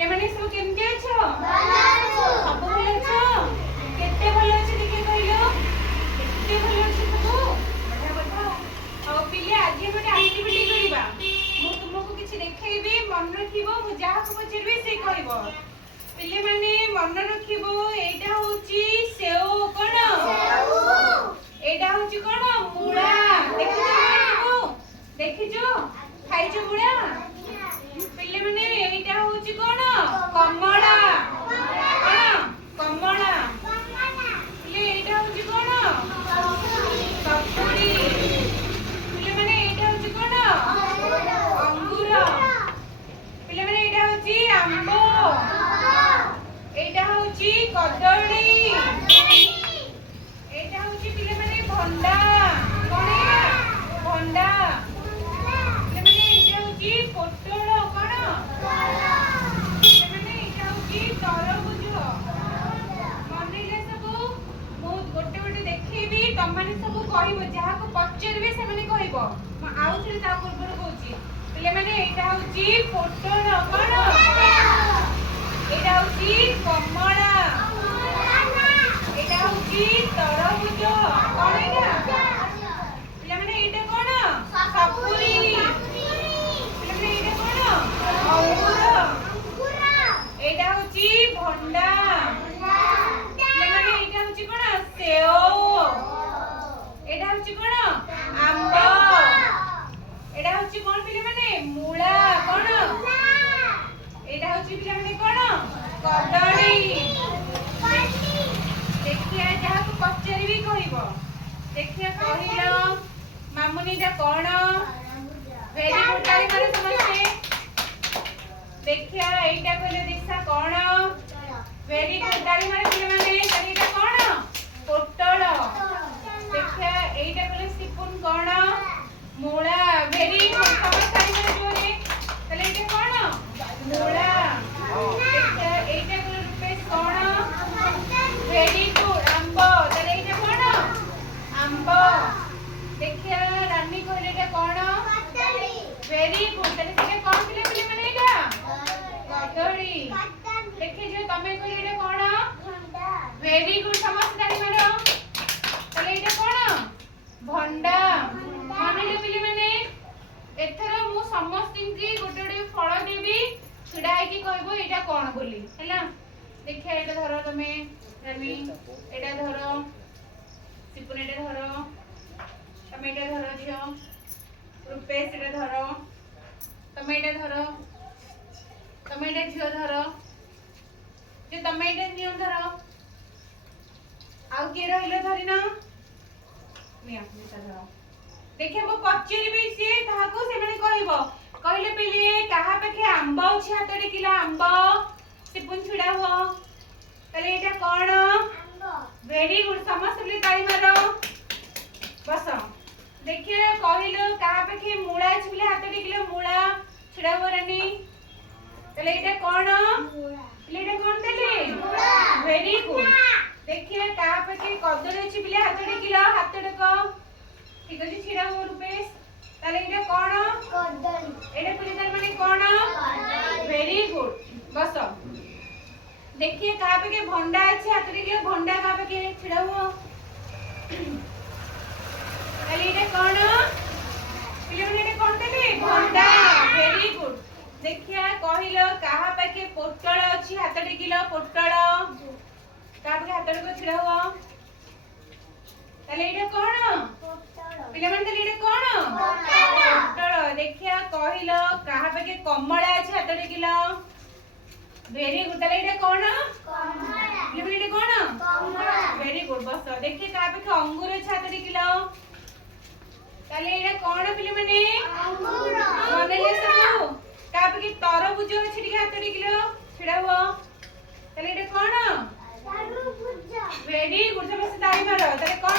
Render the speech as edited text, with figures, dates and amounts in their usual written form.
पिले माने सब केमते अछो सब भल अछो केते भल अछि देखि कहिलो केते भल अछि सब बढ़िया बढ़िया और पिले आज हम एक्टिविटी करिबा मु तुमको किछि देखेबी मन रखिबो मु जाहा को पचरबी से कहइबो पिले माने मन रखिबो एटा होची सेओ कोन सेओ एटा होची कोन मूळा देखिजो खाइजो मूळा पिले माने एटा होची कोन कमला कोन कमला पिले एटा होची कोन कपुड़ी पिले माने एटा होची कोन अंगूर पिले माने एटा होची आंबो एटा होची कदली एटा होची पिले माने भंडा कोन भंडा पिले माने एटा होची पोटल कोन पिले माने एटा होची तरबुज मनेले सब मु गोटे गोटे देखैबी तम माने सब कहइबो जहा को पचरबे से माने कहइबो म आउ थरे ता पूर्व कहूची पिले माने एटा होची पोटल कोन एटा होची कमला एटा होची तरबुज कोन एटा पिले माने एटा कोन सपुरी पिले माने एटा कोन अंगूर एटा होची भंडा पिले माने एटा होची कोन सेओ एटा होची कोन आंबा एटा होची कोन पिले माने मूळा कोन एटा होची पिले माने कोन कदली देखिया जहा को पचरबी कहइबो देखिया कहिलो मामुनीटा कोन वेरी गुड ताली मारे समझते देखिया एटा कहले दिशा कोन वेरी गुड ताली मारे पिले माने एटा कोन पोटल देखिया एटा कहले सिपुन कोन मूळा वेरी गुड समझ ताली मारे जोरे तले एटा कोन मूळा देखिया एटा कहले रुपेश कोन वेरी गुड आंबो तले एटा कोन आंबो देखिया रानी कहले एटा कोन वेरी गुड तले सेटा कोन पिले पिले माने एटा कदली देखि जो तमे कहले एटा कोन वेरी गुड समझ ताली मारो तले एटा कोन भंडा माने पिले माने एथरो मु समस्तिन की गोटे गोटे फळ देबी छुडा है कि कहबो एटा कोन बोली हैला देखिया एटा धरो तमे रवि एटा धरो सिपुन एटा धरो तमे एटा धरो जियो रुपेश एटा धरो तमे एटा धरो तमे एटा जियो धरो जे तमे एटा नियो धरो आउ के रहिलो धरिना निया निता धरो देखिए वो पचरबी से ताको से माने कहइबो कहले पिले कहा पाखे आंबा अछि हातडी किला आंबा सिपुन छुडा हो तले एटा कोन आंबा वेरी गुड समस्त ले ताई मारो बस देखिए कहलो कहा पाखे मूळा अछि बिले हातडी किला मूळा छुडा हो रानी तले एटा कोन मूळा ले एटा कोन तले मूळा वेरी गुड देखिए कहा पाखे कदली अछि बिले हातडी किला हातडी को ठीक अछि छिडा हो रुपेश ताले एटा कोन कदली एटा पिले तार माने कोन वेरी गुड बस देखिए कहा पे के भंडा अछि हातरी के भंडा कहा पे के छिडा हो ताले एटा कोन पिले माने एटा कोन तले भंडा वेरी गुड देखिया कहिलो कहा पे के पोटल अछि हातरी किलो पोटल कहा पे हातरी को छिडा हो ताले एटा कोन पिले माने ताले एटा कोन पोटल देखिया कहिलो कहा पे के कमला अछि हातडी किलो वेरी गुड ताले एटा कोन कमला पिले माने एटा कोन कमला वेरी गुड बस देखिए कहा पे के अंगूर अछि हातडी किलो ताले एटा कोन पिले माने अंगूर मनेले सब कहा पे के तरबुज अछि टिके हातडी किलो छिडा हो ताले एटा कोन तरबुज वेरी गुड समस्त ताली मारो ताले कोन